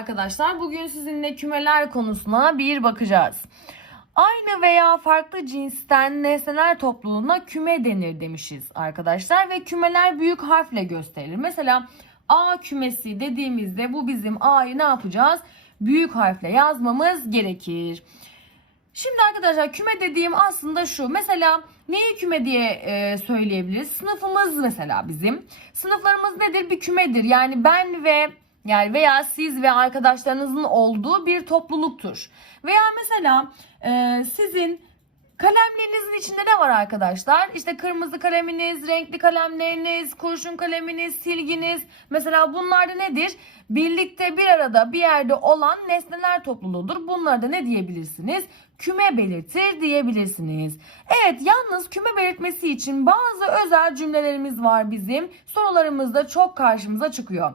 arkadaşlar. Bugün sizinle kümeler konusuna bir bakacağız. Aynı veya farklı cinsten nesneler topluluğuna küme denir demişiz arkadaşlar. Ve kümeler büyük harfle gösterilir. Mesela A kümesi dediğimizde bu bizim A'yı ne yapacağız? Büyük harfle yazmamız gerekir. Şimdi arkadaşlar küme dediğim aslında şu. Mesela neyi küme diye e, söyleyebiliriz? Sınıfımız mesela bizim. Sınıflarımız nedir? Bir kümedir. Yani ben ve yani veya siz ve arkadaşlarınızın olduğu bir topluluktur. Veya mesela e, sizin kalemlerinizin içinde ne var arkadaşlar? İşte kırmızı kaleminiz, renkli kalemleriniz, kurşun kaleminiz, silginiz. Mesela bunlar da nedir? Birlikte bir arada bir yerde olan nesneler topluluğudur. Bunları da ne diyebilirsiniz? Küme belirtir diyebilirsiniz. Evet yalnız küme belirtmesi için bazı özel cümlelerimiz var bizim. Sorularımızda çok karşımıza çıkıyor.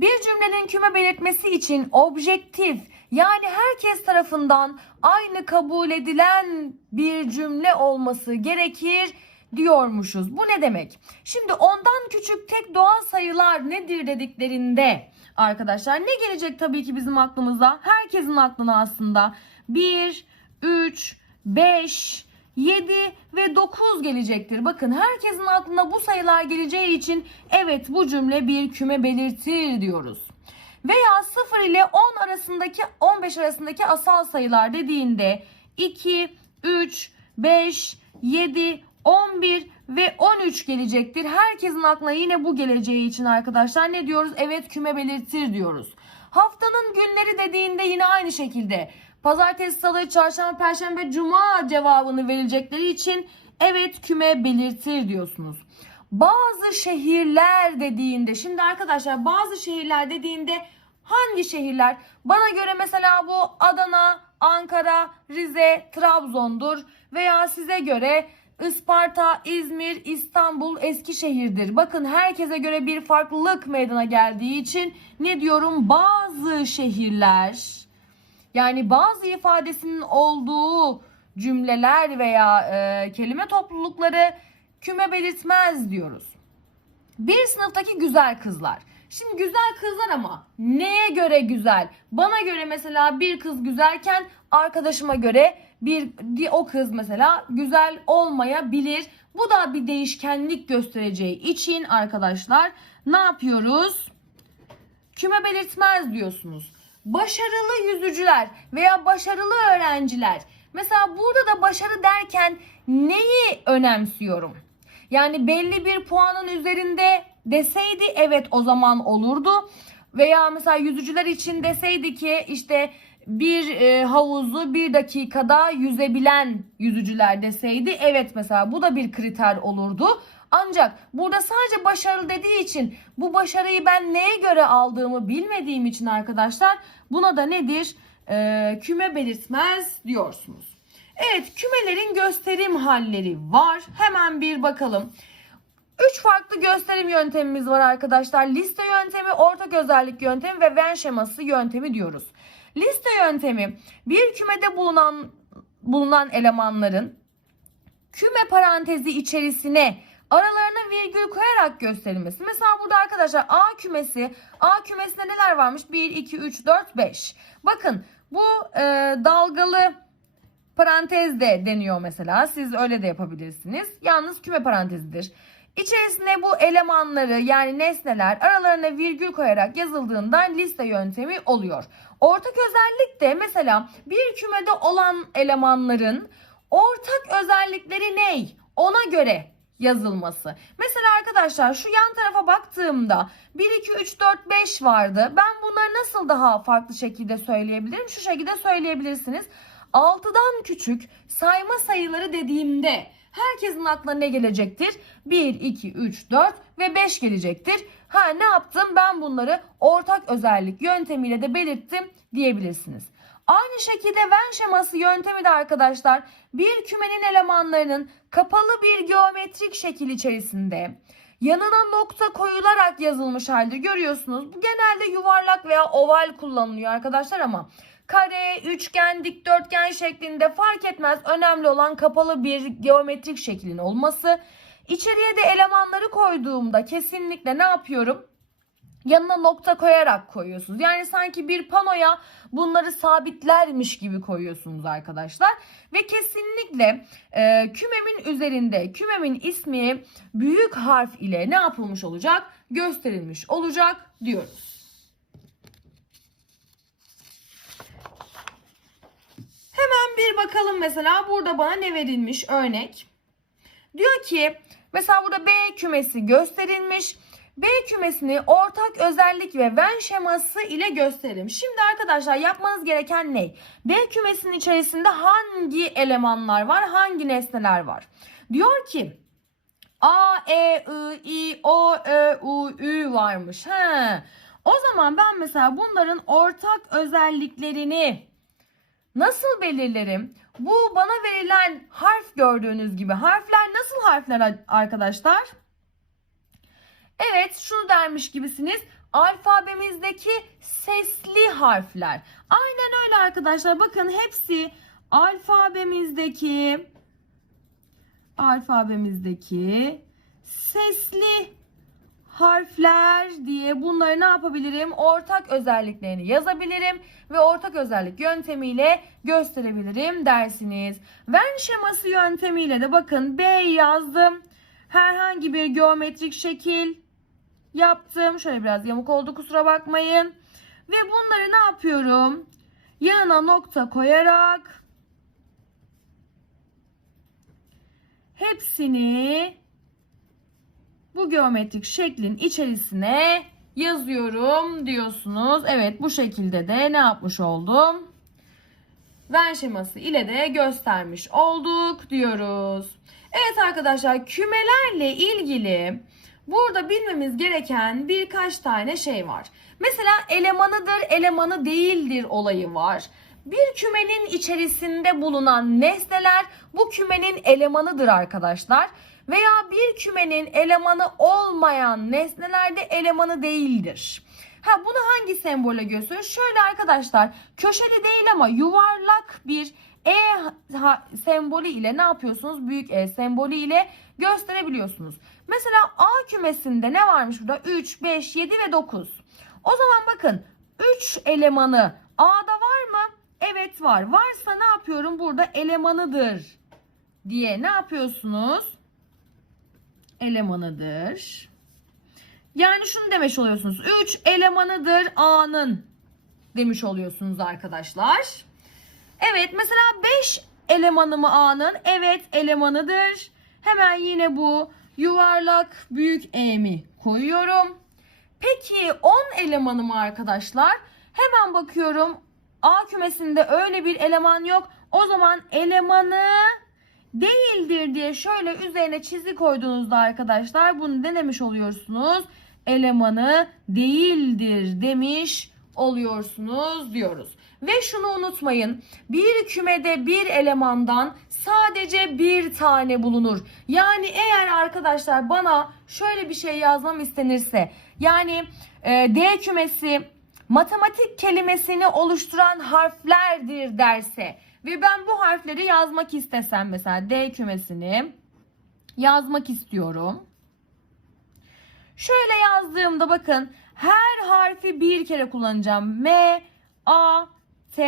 Bir cümlenin küme belirtmesi için objektif yani herkes tarafından aynı kabul edilen bir cümle olması gerekir diyormuşuz. Bu ne demek? Şimdi ondan küçük tek doğal sayılar nedir dediklerinde arkadaşlar ne gelecek tabii ki bizim aklımıza? Herkesin aklına aslında 1, 3, 5, 7 ve 9 gelecektir. Bakın herkesin aklına bu sayılar geleceği için evet bu cümle bir küme belirtir diyoruz. Veya 0 ile 10 arasındaki 15 arasındaki asal sayılar dediğinde 2, 3, 5, 7, 11 ve 13 gelecektir. Herkesin aklına yine bu geleceği için arkadaşlar ne diyoruz? Evet küme belirtir diyoruz. Haftanın günleri dediğinde yine aynı şekilde pazartesi, salı, çarşamba, perşembe, cuma cevabını verilecekleri için evet küme belirtir diyorsunuz. Bazı şehirler dediğinde şimdi arkadaşlar bazı şehirler dediğinde hangi şehirler? Bana göre mesela bu Adana, Ankara, Rize, Trabzon'dur veya size göre Isparta, İzmir, İstanbul, Eskişehir'dir. Bakın herkese göre bir farklılık meydana geldiği için ne diyorum? Bazı şehirler yani bazı ifadesinin olduğu cümleler veya e, kelime toplulukları küme belirtmez diyoruz. Bir sınıftaki güzel kızlar. Şimdi güzel kızlar ama neye göre güzel? Bana göre mesela bir kız güzelken arkadaşıma göre bir o kız mesela güzel olmayabilir. Bu da bir değişkenlik göstereceği için arkadaşlar ne yapıyoruz? Küme belirtmez diyorsunuz. Başarılı yüzücüler veya başarılı öğrenciler. Mesela burada da başarı derken neyi önemsiyorum? Yani belli bir puanın üzerinde deseydi evet o zaman olurdu. Veya mesela yüzücüler için deseydi ki işte bir e, havuzu bir dakikada yüzebilen yüzücüler deseydi evet mesela bu da bir kriter olurdu. Ancak burada sadece başarılı dediği için bu başarıyı ben neye göre aldığımı bilmediğim için arkadaşlar buna da nedir? Ee, küme belirtmez diyorsunuz. Evet kümelerin gösterim halleri var. Hemen bir bakalım. Üç farklı gösterim yöntemimiz var arkadaşlar. Liste yöntemi, ortak özellik yöntemi ve Venn şeması yöntemi diyoruz. Liste yöntemi bir kümede bulunan bulunan elemanların küme parantezi içerisine aralarına virgül koyarak gösterilmesi. Mesela burada arkadaşlar A kümesi, A kümesinde neler varmış? 1, 2, 3, 4, 5. Bakın bu e, dalgalı parantez de deniyor mesela. Siz öyle de yapabilirsiniz. Yalnız küme parantezidir. İçerisine bu elemanları yani nesneler aralarına virgül koyarak yazıldığında liste yöntemi oluyor. Ortak özellik de mesela bir kümede olan elemanların ortak özellikleri ney? Ona göre yazılması. Mesela arkadaşlar şu yan tarafa baktığımda 1, 2, 3, 4, 5 vardı. Ben bunları nasıl daha farklı şekilde söyleyebilirim? Şu şekilde söyleyebilirsiniz. 6'dan küçük sayma sayıları dediğimde herkesin aklına ne gelecektir? 1, 2, 3, 4 ve 5 gelecektir. Ha ne yaptım? Ben bunları ortak özellik yöntemiyle de belirttim diyebilirsiniz. Aynı şekilde Venn şeması yöntemi de arkadaşlar bir kümenin elemanlarının kapalı bir geometrik şekil içerisinde yanına nokta koyularak yazılmış halde görüyorsunuz. Bu genelde yuvarlak veya oval kullanılıyor arkadaşlar ama kare, üçgen, dikdörtgen şeklinde fark etmez. Önemli olan kapalı bir geometrik şeklin olması. İçeriye de elemanları koyduğumda kesinlikle ne yapıyorum? Yanına nokta koyarak koyuyorsunuz. Yani sanki bir panoya bunları sabitlermiş gibi koyuyorsunuz arkadaşlar. Ve kesinlikle e, kümemin üzerinde kümemin ismi büyük harf ile ne yapılmış olacak? Gösterilmiş olacak diyoruz. Hemen bir bakalım mesela burada bana ne verilmiş örnek. Diyor ki mesela burada B kümesi gösterilmiş. B kümesini ortak özellik ve Venn şeması ile gösterelim. Şimdi arkadaşlar yapmanız gereken ne? B kümesinin içerisinde hangi elemanlar var? Hangi nesneler var? Diyor ki A, E, I, I, O, Ö, U, Ü varmış. He. O zaman ben mesela bunların ortak özelliklerini nasıl belirlerim? Bu bana verilen harf gördüğünüz gibi. Harfler nasıl harfler arkadaşlar? Evet şunu dermiş gibisiniz. Alfabemizdeki sesli harfler. Aynen öyle arkadaşlar. Bakın hepsi alfabemizdeki alfabemizdeki sesli harfler diye bunları ne yapabilirim? Ortak özelliklerini yazabilirim ve ortak özellik yöntemiyle gösterebilirim dersiniz. Venn şeması yöntemiyle de bakın B yazdım. Herhangi bir geometrik şekil yaptım. Şöyle biraz yamuk oldu kusura bakmayın. Ve bunları ne yapıyorum? Yanına nokta koyarak hepsini bu geometrik şeklin içerisine yazıyorum diyorsunuz. Evet bu şekilde de ne yapmış oldum? Venn şeması ile de göstermiş olduk diyoruz. Evet arkadaşlar kümelerle ilgili burada bilmemiz gereken birkaç tane şey var. Mesela elemanıdır, elemanı değildir olayı var. Bir kümenin içerisinde bulunan nesneler bu kümenin elemanıdır arkadaşlar. Veya bir kümenin elemanı olmayan nesneler de elemanı değildir. Ha bunu hangi sembolle gösteriyor? Şöyle arkadaşlar köşeli değil ama yuvarlak bir E sembolü ile ne yapıyorsunuz? Büyük E sembolü ile gösterebiliyorsunuz. Mesela A kümesinde ne varmış burada? 3, 5, 7 ve 9. O zaman bakın 3 elemanı A'da var mı? Evet var. Varsa ne yapıyorum? Burada elemanıdır diye ne yapıyorsunuz? Elemanıdır. Yani şunu demiş oluyorsunuz. 3 elemanıdır A'nın demiş oluyorsunuz arkadaşlar. Evet mesela 5 elemanı mı A'nın? Evet elemanıdır. Hemen yine bu yuvarlak büyük E'mi koyuyorum. Peki 10 elemanı mı arkadaşlar? Hemen bakıyorum. A kümesinde öyle bir eleman yok. O zaman elemanı değildir diye şöyle üzerine çizgi koyduğunuzda arkadaşlar bunu denemiş oluyorsunuz. Elemanı değildir demiş oluyorsunuz diyoruz. Ve şunu unutmayın. Bir kümede bir elemandan sadece bir tane bulunur. Yani eğer arkadaşlar bana şöyle bir şey yazmam istenirse yani e, D kümesi matematik kelimesini oluşturan harflerdir derse ve ben bu harfleri yazmak istesem mesela D kümesini yazmak istiyorum. Şöyle yazdığımda bakın her harfi bir kere kullanacağım. M, A, T,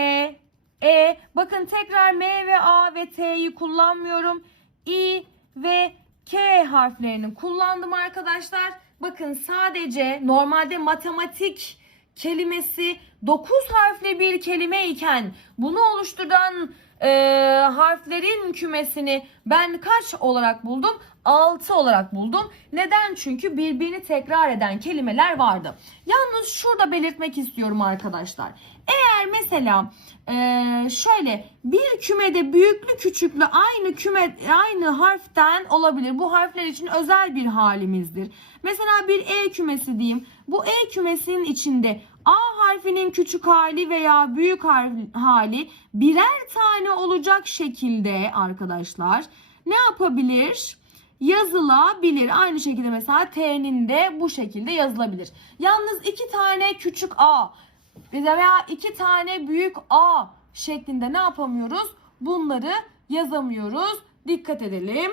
E. Bakın tekrar M ve A ve T'yi kullanmıyorum. I ve K harflerini kullandım arkadaşlar. Bakın sadece normalde matematik kelimesi 9 harfli bir kelime iken bunu oluşturan e, harflerin kümesini ben kaç olarak buldum? 6 olarak buldum. Neden? Çünkü birbirini tekrar eden kelimeler vardı. Yalnız şurada belirtmek istiyorum arkadaşlar. Eğer mesela e, şöyle bir kümede büyüklü küçüklü aynı küme aynı harften olabilir. Bu harfler için özel bir halimizdir. Mesela bir E kümesi diyeyim. Bu E kümesinin içinde A harfinin küçük hali veya büyük hali birer tane olacak şekilde arkadaşlar ne yapabilir? Yazılabilir. Aynı şekilde mesela T'nin de bu şekilde yazılabilir. Yalnız iki tane küçük A veya iki tane büyük A şeklinde ne yapamıyoruz? Bunları yazamıyoruz. Dikkat edelim.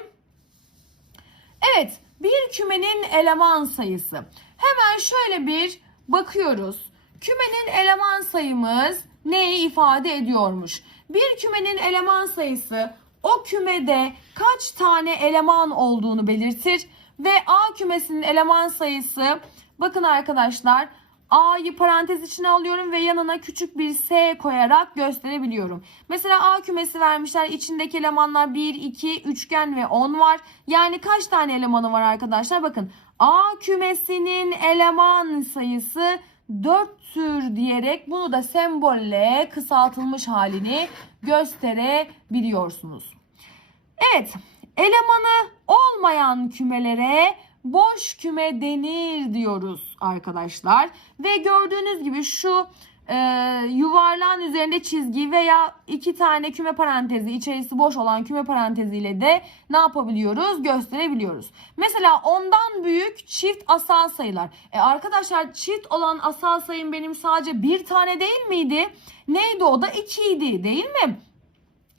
Evet, bir kümenin eleman sayısı. Hemen şöyle bir bakıyoruz. Kümenin eleman sayımız neyi ifade ediyormuş? Bir kümenin eleman sayısı o kümede kaç tane eleman olduğunu belirtir ve A kümesinin eleman sayısı bakın arkadaşlar A'yı parantez içine alıyorum ve yanına küçük bir S koyarak gösterebiliyorum. Mesela A kümesi vermişler. İçindeki elemanlar 1, 2, üçgen ve 10 var. Yani kaç tane elemanı var arkadaşlar? Bakın A kümesinin eleman sayısı 4'tür diyerek bunu da sembolle kısaltılmış halini gösterebiliyorsunuz. Evet, elemanı olmayan kümelere boş küme denir diyoruz arkadaşlar. Ve gördüğünüz gibi şu e, yuvarlağın üzerinde çizgi veya iki tane küme parantezi içerisi boş olan küme paranteziyle de ne yapabiliyoruz? Gösterebiliyoruz. Mesela ondan büyük çift asal sayılar. E arkadaşlar çift olan asal sayım benim sadece bir tane değil miydi? Neydi o da 2 idi değil mi?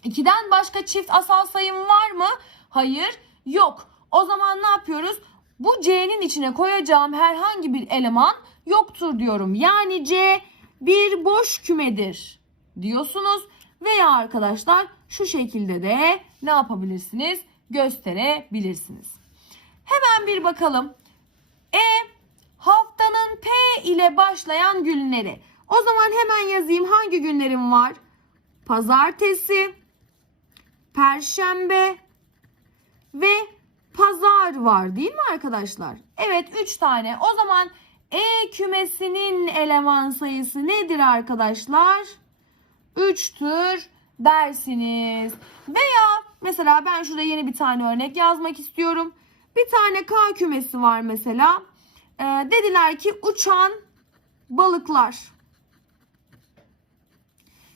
2'den başka çift asal sayım var mı? Hayır, yok. O zaman ne yapıyoruz? Bu C'nin içine koyacağım herhangi bir eleman yoktur diyorum. Yani C bir boş kümedir diyorsunuz. Veya arkadaşlar şu şekilde de ne yapabilirsiniz? Gösterebilirsiniz. Hemen bir bakalım. E haftanın P ile başlayan günleri. O zaman hemen yazayım hangi günlerim var? Pazartesi, Perşembe ve pazar var değil mi arkadaşlar? Evet 3 tane. O zaman E kümesinin eleman sayısı nedir arkadaşlar? 3'tür dersiniz. Veya mesela ben şurada yeni bir tane örnek yazmak istiyorum. Bir tane K kümesi var mesela. Ee, dediler ki uçan balıklar.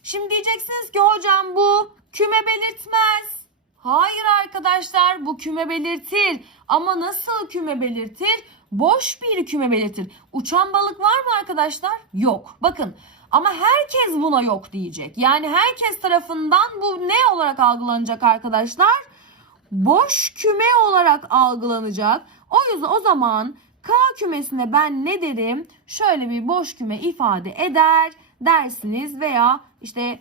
Şimdi diyeceksiniz ki hocam bu küme belirtmez. Hayır arkadaşlar bu küme belirtir. Ama nasıl küme belirtir? Boş bir küme belirtir. Uçan balık var mı arkadaşlar? Yok. Bakın ama herkes buna yok diyecek. Yani herkes tarafından bu ne olarak algılanacak arkadaşlar? Boş küme olarak algılanacak. O yüzden o zaman K kümesine ben ne derim? Şöyle bir boş küme ifade eder dersiniz veya işte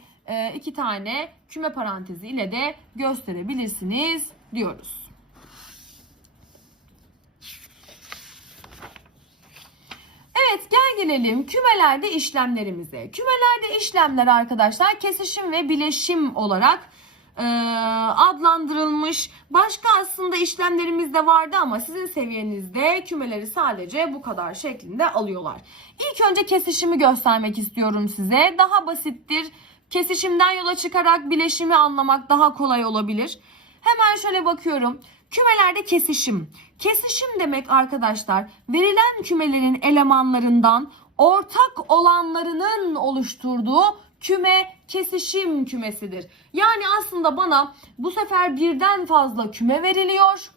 iki tane küme parantezi ile de gösterebilirsiniz diyoruz. Evet gel gelelim kümelerde işlemlerimize. Kümelerde işlemler arkadaşlar kesişim ve bileşim olarak e, adlandırılmış. Başka aslında işlemlerimiz de vardı ama sizin seviyenizde kümeleri sadece bu kadar şeklinde alıyorlar. İlk önce kesişimi göstermek istiyorum size. Daha basittir. Kesişimden yola çıkarak bileşimi anlamak daha kolay olabilir. Hemen şöyle bakıyorum. Kümelerde kesişim. Kesişim demek arkadaşlar verilen kümelerin elemanlarından ortak olanlarının oluşturduğu küme kesişim kümesidir. Yani aslında bana bu sefer birden fazla küme veriliyor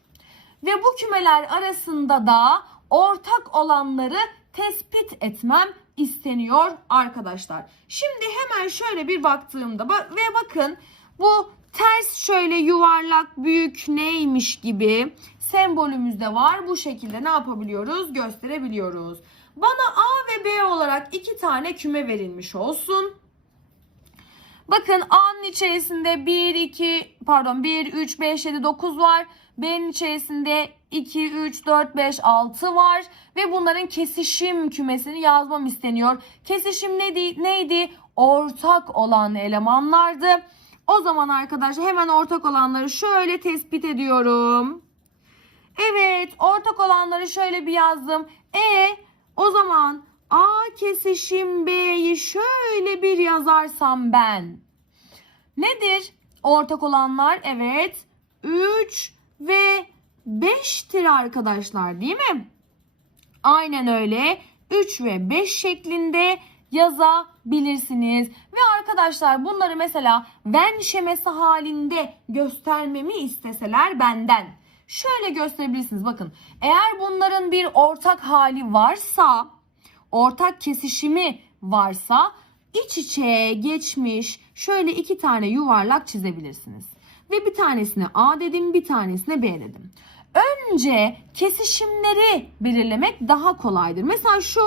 ve bu kümeler arasında da ortak olanları tespit etmem isteniyor arkadaşlar. Şimdi hemen şöyle bir baktığımda ve bakın bu ters şöyle yuvarlak büyük neymiş gibi sembolümüzde var. Bu şekilde ne yapabiliyoruz? Gösterebiliyoruz. Bana A ve B olarak iki tane küme verilmiş olsun. Bakın A'nın içerisinde 1, 2, pardon 1, 3, 5, 7, 9 var. B'nin içerisinde 2, 3, 4, 5, 6 var. Ve bunların kesişim kümesini yazmam isteniyor. Kesişim neydi? neydi? Ortak olan elemanlardı. O zaman arkadaşlar hemen ortak olanları şöyle tespit ediyorum. Evet ortak olanları şöyle bir yazdım. E o zaman A kesişim B'yi şöyle bir yazarsam ben. Nedir ortak olanlar? Evet 3 ve 5'tir arkadaşlar değil mi? Aynen öyle 3 ve 5 şeklinde yazabilirsiniz. Ve arkadaşlar bunları mesela Venn şemesi halinde göstermemi isteseler benden. Şöyle gösterebilirsiniz bakın. Eğer bunların bir ortak hali varsa, ortak kesişimi varsa iç içe geçmiş şöyle iki tane yuvarlak çizebilirsiniz. Ve bir tanesine A dedim, bir tanesine B dedim. Önce kesişimleri belirlemek daha kolaydır. Mesela şu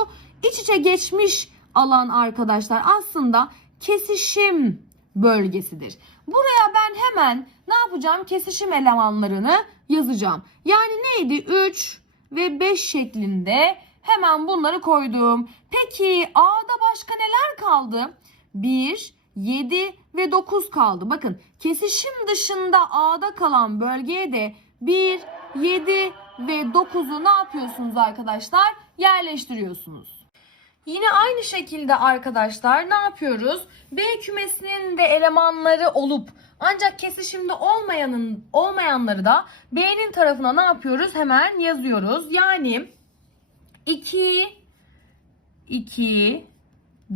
iç içe geçmiş alan arkadaşlar aslında kesişim bölgesidir. Buraya ben hemen ne yapacağım? Kesişim elemanlarını yazacağım. Yani neydi? 3 ve 5 şeklinde hemen bunları koydum. Peki A'da başka neler kaldı? 1, 7 ve 9 kaldı. Bakın kesişim dışında A'da kalan bölgeye de 1, 7 ve 9'u ne yapıyorsunuz arkadaşlar? Yerleştiriyorsunuz. Yine aynı şekilde arkadaşlar ne yapıyoruz? B kümesinin de elemanları olup ancak kesişimde olmayanın olmayanları da B'nin tarafına ne yapıyoruz? Hemen yazıyoruz. Yani 2 2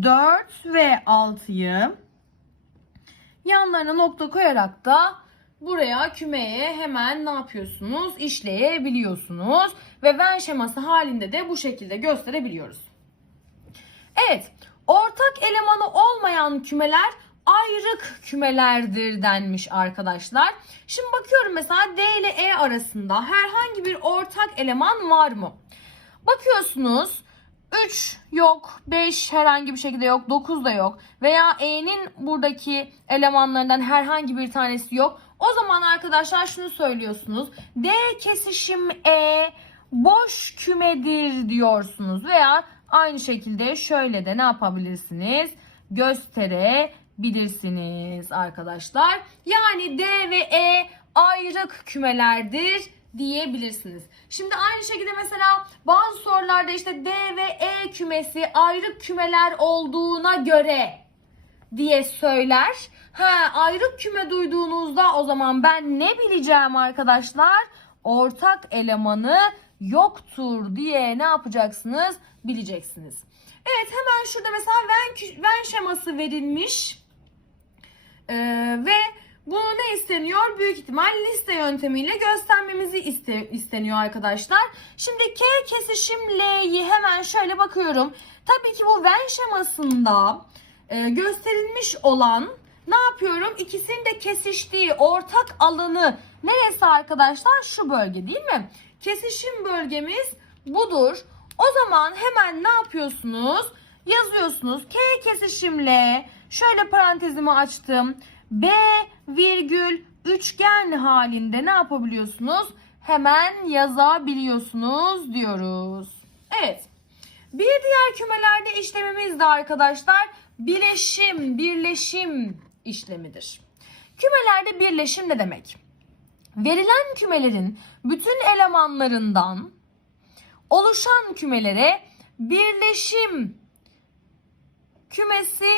4 ve 6'yı yanlarına nokta koyarak da buraya kümeye hemen ne yapıyorsunuz? İşleyebiliyorsunuz ve Venn şeması halinde de bu şekilde gösterebiliyoruz. Evet, ortak elemanı olmayan kümeler ayrık kümelerdir denmiş arkadaşlar. Şimdi bakıyorum mesela D ile E arasında herhangi bir ortak eleman var mı? Bakıyorsunuz 3 yok, 5 herhangi bir şekilde yok, 9 da yok veya E'nin buradaki elemanlarından herhangi bir tanesi yok. O zaman arkadaşlar şunu söylüyorsunuz. D kesişim E boş kümedir diyorsunuz veya aynı şekilde şöyle de ne yapabilirsiniz? Gösterebilirsiniz arkadaşlar. Yani D ve E ayrık kümelerdir diyebilirsiniz. Şimdi aynı şekilde mesela bazı sorularda işte D ve E kümesi ayrık kümeler olduğuna göre diye söyler. Ha ayrık küme duyduğunuzda o zaman ben ne bileceğim arkadaşlar? Ortak elemanı yoktur diye ne yapacaksınız? Bileceksiniz. Evet hemen şurada mesela Venn, Venn şeması verilmiş. Ee, ve bunu ne isteniyor? Büyük ihtimal liste yöntemiyle göstermemizi iste, isteniyor arkadaşlar. Şimdi K kesişim L'yi hemen şöyle bakıyorum. Tabii ki bu Venn şemasında e, gösterilmiş olan ne yapıyorum? İkisinin de kesiştiği ortak alanı neresi arkadaşlar? Şu bölge değil mi? Kesişim bölgemiz budur. O zaman hemen ne yapıyorsunuz? Yazıyorsunuz. K kesişim L. Şöyle parantezimi açtım. B virgül üçgen halinde ne yapabiliyorsunuz? Hemen yazabiliyorsunuz diyoruz. Evet. Bir diğer kümelerde işlemimiz de arkadaşlar bileşim, birleşim işlemidir. Kümelerde birleşim ne demek? Verilen kümelerin bütün elemanlarından oluşan kümelere birleşim kümesi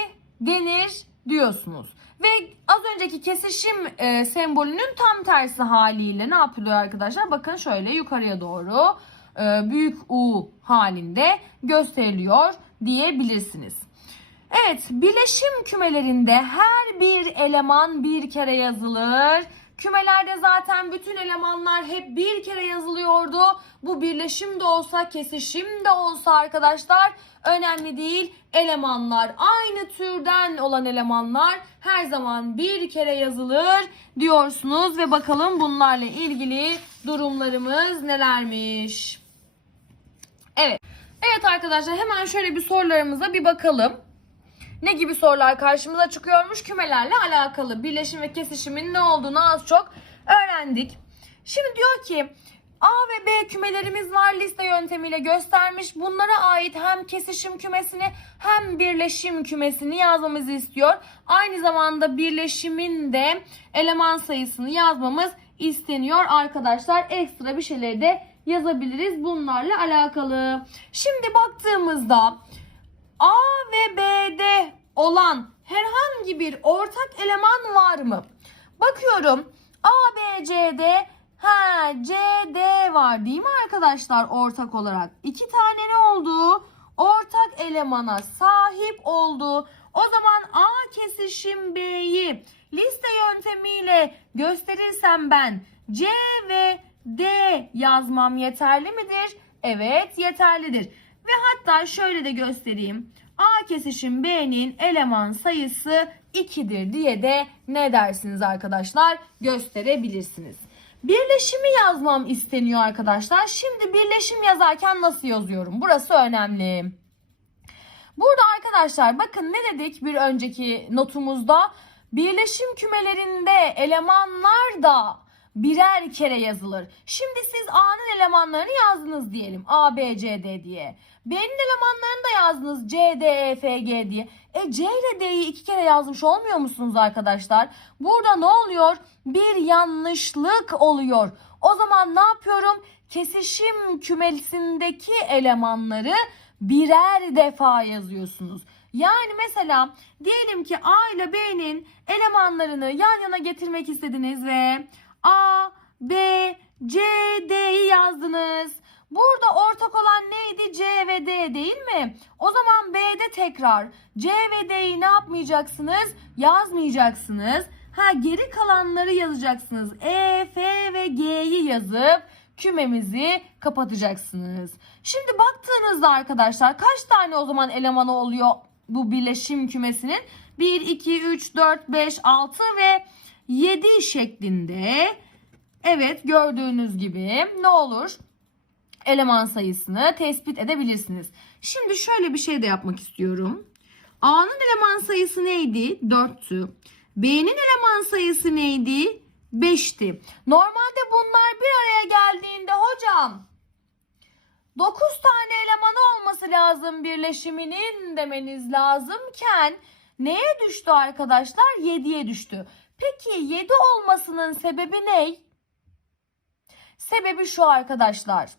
denir diyorsunuz. Ve az önceki kesişim e, sembolünün tam tersi haliyle ne yapılıyor arkadaşlar? Bakın şöyle yukarıya doğru e, büyük U halinde gösteriliyor diyebilirsiniz. Evet, bileşim kümelerinde her bir eleman bir kere yazılır. Kümelerde zaten bütün elemanlar hep bir kere yazılıyordu. Bu birleşim de olsa, kesişim de olsa arkadaşlar önemli değil. Elemanlar aynı türden olan elemanlar her zaman bir kere yazılır diyorsunuz ve bakalım bunlarla ilgili durumlarımız nelermiş. Evet. Evet arkadaşlar hemen şöyle bir sorularımıza bir bakalım. Ne gibi sorular karşımıza çıkıyormuş kümelerle alakalı birleşim ve kesişimin ne olduğunu az çok öğrendik. Şimdi diyor ki A ve B kümelerimiz var liste yöntemiyle göstermiş. Bunlara ait hem kesişim kümesini hem birleşim kümesini yazmamızı istiyor. Aynı zamanda birleşimin de eleman sayısını yazmamız isteniyor arkadaşlar. Ekstra bir şeyleri de yazabiliriz bunlarla alakalı. Şimdi baktığımızda A ve B'de olan herhangi bir ortak eleman var mı? Bakıyorum A, B, C'de ha C, D var değil mi arkadaşlar ortak olarak? İki tane ne oldu? Ortak elemana sahip oldu. O zaman A kesişim B'yi liste yöntemiyle gösterirsem ben C ve D yazmam yeterli midir? Evet yeterlidir. Ve hatta şöyle de göstereyim. A kesişim B'nin eleman sayısı 2'dir diye de ne dersiniz arkadaşlar? Gösterebilirsiniz. Birleşimi yazmam isteniyor arkadaşlar. Şimdi birleşim yazarken nasıl yazıyorum? Burası önemli. Burada arkadaşlar bakın ne dedik bir önceki notumuzda? Birleşim kümelerinde elemanlar da birer kere yazılır. Şimdi siz A'nın elemanlarını yazdınız diyelim. A, B, C, D diye. B'nin elemanlarını da yazdınız. C, D, E, F, G diye. E C ile D'yi iki kere yazmış olmuyor musunuz arkadaşlar? Burada ne oluyor? Bir yanlışlık oluyor. O zaman ne yapıyorum? Kesişim kümesindeki elemanları birer defa yazıyorsunuz. Yani mesela diyelim ki A ile B'nin elemanlarını yan yana getirmek istediniz ve A, B, C, D'yi yazdınız. Burada ortak olan neydi? C ve D değil mi? O zaman B'de tekrar C ve D'yi ne yapmayacaksınız? Yazmayacaksınız. Ha geri kalanları yazacaksınız. E, F ve G'yi yazıp kümemizi kapatacaksınız. Şimdi baktığınızda arkadaşlar kaç tane o zaman elemanı oluyor bu birleşim kümesinin? 1, 2, 3, 4, 5, 6 ve 7 şeklinde. Evet gördüğünüz gibi ne olur? Eleman sayısını tespit edebilirsiniz. Şimdi şöyle bir şey de yapmak istiyorum. A'nın eleman sayısı neydi? 4'tü. B'nin eleman sayısı neydi? 5'ti. Normalde bunlar bir araya geldiğinde hocam 9 tane elemanı olması lazım birleşiminin demeniz lazımken neye düştü arkadaşlar? 7'ye düştü. Peki 7 olmasının sebebi ne? Sebebi şu arkadaşlar.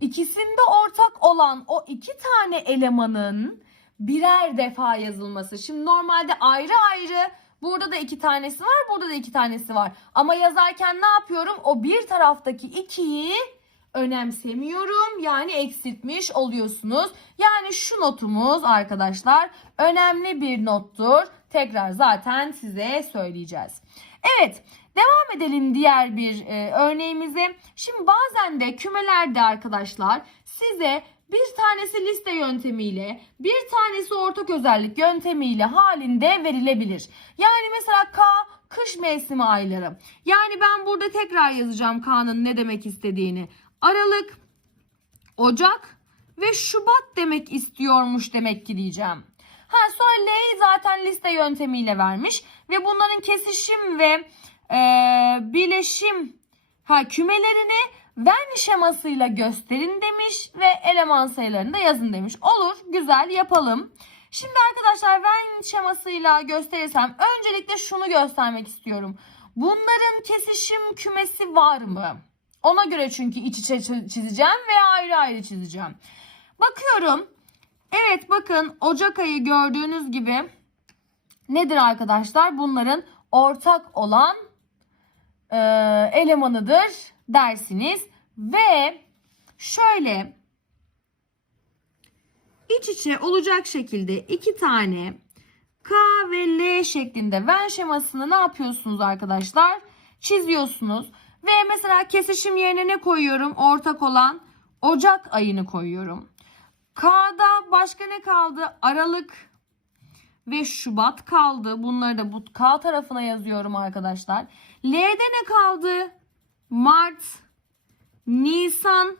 İkisinde ortak olan o iki tane elemanın birer defa yazılması. Şimdi normalde ayrı ayrı burada da iki tanesi var, burada da iki tanesi var. Ama yazarken ne yapıyorum? O bir taraftaki ikiyi önemsemiyorum. Yani eksiltmiş oluyorsunuz. Yani şu notumuz arkadaşlar önemli bir nottur. Tekrar zaten size söyleyeceğiz. Evet devam edelim diğer bir e, örneğimize. Şimdi bazen de kümelerde arkadaşlar size bir tanesi liste yöntemiyle, bir tanesi ortak özellik yöntemiyle halinde verilebilir. Yani mesela K kış mevsimi ayları. Yani ben burada tekrar yazacağım K'nın ne demek istediğini. Aralık, Ocak ve Şubat demek istiyormuş demek ki diyeceğim. Ha sonra L'yi zaten liste yöntemiyle vermiş ve bunların kesişim ve e, bileşim ha kümelerini Venn şemasıyla gösterin demiş ve eleman sayılarını da yazın demiş. Olur, güzel yapalım. Şimdi arkadaşlar Venn şemasıyla gösterirsem öncelikle şunu göstermek istiyorum. Bunların kesişim kümesi var mı? Ona göre çünkü iç içe çizeceğim veya ayrı ayrı çizeceğim. Bakıyorum. Evet bakın Ocak ayı gördüğünüz gibi nedir arkadaşlar? Bunların ortak olan e, elemanıdır dersiniz. Ve şöyle iç içe olacak şekilde iki tane K ve L şeklinde Venn şemasını ne yapıyorsunuz arkadaşlar? Çiziyorsunuz. Ve mesela kesişim yerine ne koyuyorum? Ortak olan Ocak ayını koyuyorum. K'da başka ne kaldı? Aralık ve Şubat kaldı. Bunları da bu K tarafına yazıyorum arkadaşlar. L'de ne kaldı? Mart, Nisan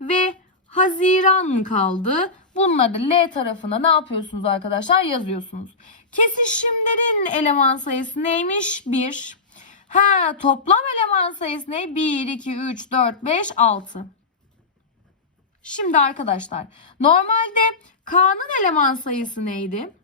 ve Haziran kaldı. Bunları da L tarafına ne yapıyorsunuz arkadaşlar? Yazıyorsunuz. Kesişimlerin eleman sayısı neymiş? 1. Ha toplam eleman sayısı ne? 1, 2, 3, 4, 5, 6. Şimdi arkadaşlar normalde K'nın eleman sayısı neydi?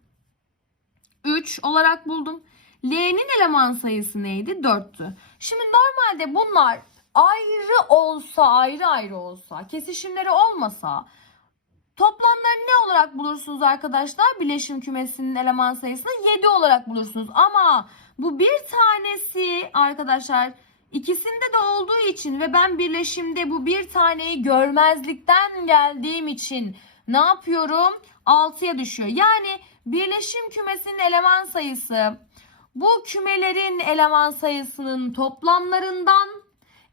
3 olarak buldum. L'nin eleman sayısı neydi? 4'tü. Şimdi normalde bunlar ayrı olsa ayrı ayrı olsa kesişimleri olmasa toplamları ne olarak bulursunuz arkadaşlar? Bileşim kümesinin eleman sayısını 7 olarak bulursunuz. Ama bu bir tanesi arkadaşlar ikisinde de olduğu için ve ben birleşimde bu bir taneyi görmezlikten geldiğim için ne yapıyorum? 6'ya düşüyor. Yani birleşim kümesinin eleman sayısı bu kümelerin eleman sayısının toplamlarından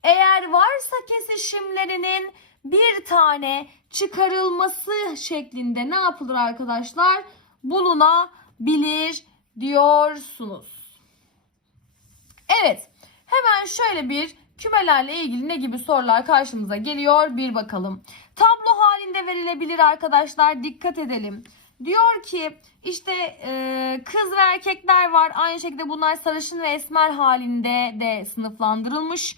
eğer varsa kesişimlerinin bir tane çıkarılması şeklinde ne yapılır arkadaşlar? Bulunabilir diyorsunuz. Evet. Hemen şöyle bir kümelerle ilgili ne gibi sorular karşımıza geliyor bir bakalım. Tablo halinde verilebilir arkadaşlar. Dikkat edelim. Diyor ki işte e, kız ve erkekler var. Aynı şekilde bunlar sarışın ve esmer halinde de sınıflandırılmış.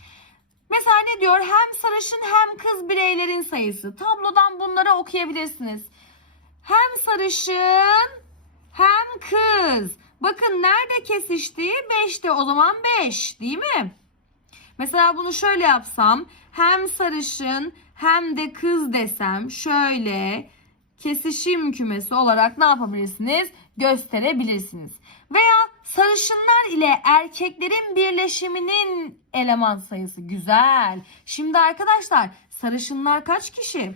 Mesela ne diyor? Hem sarışın hem kız bireylerin sayısı. Tablodan bunları okuyabilirsiniz. Hem sarışın hem kız. Bakın nerede kesişti? 5'te o zaman 5 değil mi? Mesela bunu şöyle yapsam hem sarışın hem de kız desem şöyle kesişim kümesi olarak ne yapabilirsiniz? Gösterebilirsiniz. Veya sarışınlar ile erkeklerin birleşiminin eleman sayısı güzel. Şimdi arkadaşlar sarışınlar kaç kişi?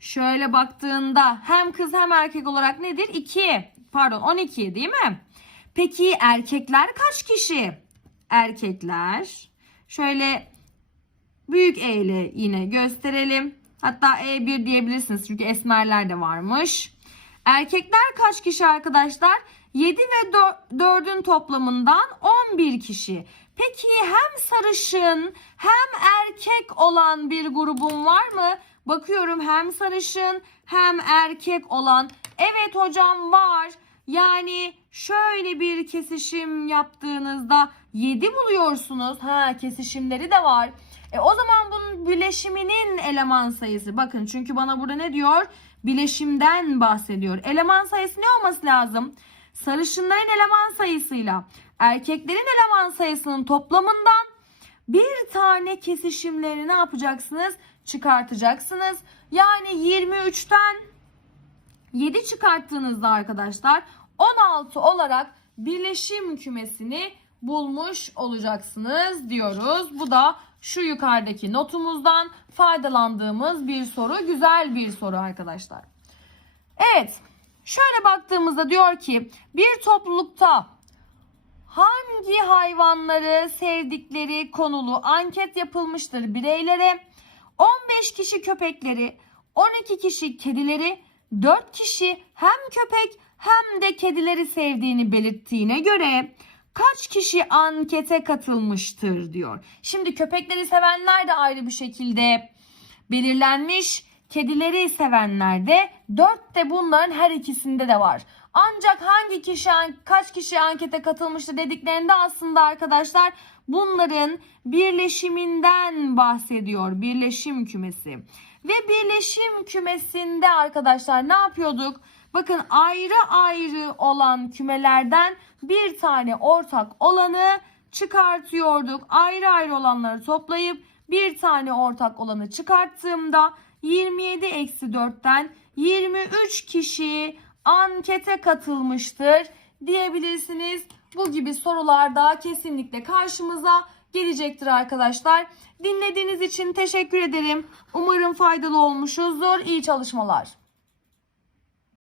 Şöyle baktığında hem kız hem erkek olarak nedir? 2. Pardon 12 değil mi? Peki erkekler kaç kişi? Erkekler şöyle büyük E ile yine gösterelim. Hatta E1 diyebilirsiniz çünkü esmerler de varmış. Erkekler kaç kişi arkadaşlar? 7 ve 4'ün toplamından 11 kişi. Peki hem sarışın hem erkek olan bir grubum var mı? Bakıyorum hem sarışın hem erkek olan. Evet hocam var. Yani şöyle bir kesişim yaptığınızda 7 buluyorsunuz. Ha kesişimleri de var. E o zaman bunun bileşiminin eleman sayısı. Bakın çünkü bana burada ne diyor? Bileşimden bahsediyor. Eleman sayısı ne olması lazım? Sarışınların eleman sayısıyla erkeklerin eleman sayısının toplamından bir tane kesişimleri ne yapacaksınız? Çıkartacaksınız. Yani 23'ten 7 çıkarttığınızda arkadaşlar 16 olarak birleşim kümesini bulmuş olacaksınız diyoruz. Bu da şu yukarıdaki notumuzdan faydalandığımız bir soru. Güzel bir soru arkadaşlar. Evet. Şöyle baktığımızda diyor ki bir toplulukta hangi hayvanları sevdikleri konulu anket yapılmıştır bireylere. 15 kişi köpekleri, 12 kişi kedileri, 4 kişi hem köpek hem de kedileri sevdiğini belirttiğine göre kaç kişi ankete katılmıştır diyor. Şimdi köpekleri sevenler de ayrı bir şekilde belirlenmiş. Kedileri sevenler de 4 de bunların her ikisinde de var. Ancak hangi kişi kaç kişi ankete katılmıştı dediklerinde aslında arkadaşlar bunların birleşiminden bahsediyor. Birleşim kümesi. Ve birleşim kümesinde arkadaşlar ne yapıyorduk? Bakın ayrı ayrı olan kümelerden bir tane ortak olanı çıkartıyorduk. Ayrı ayrı olanları toplayıp bir tane ortak olanı çıkarttığımda 27 eksi 4'ten 23 kişi ankete katılmıştır diyebilirsiniz. Bu gibi sorular da kesinlikle karşımıza gelecektir arkadaşlar. Dinlediğiniz için teşekkür ederim. Umarım faydalı olmuşuzdur. İyi çalışmalar.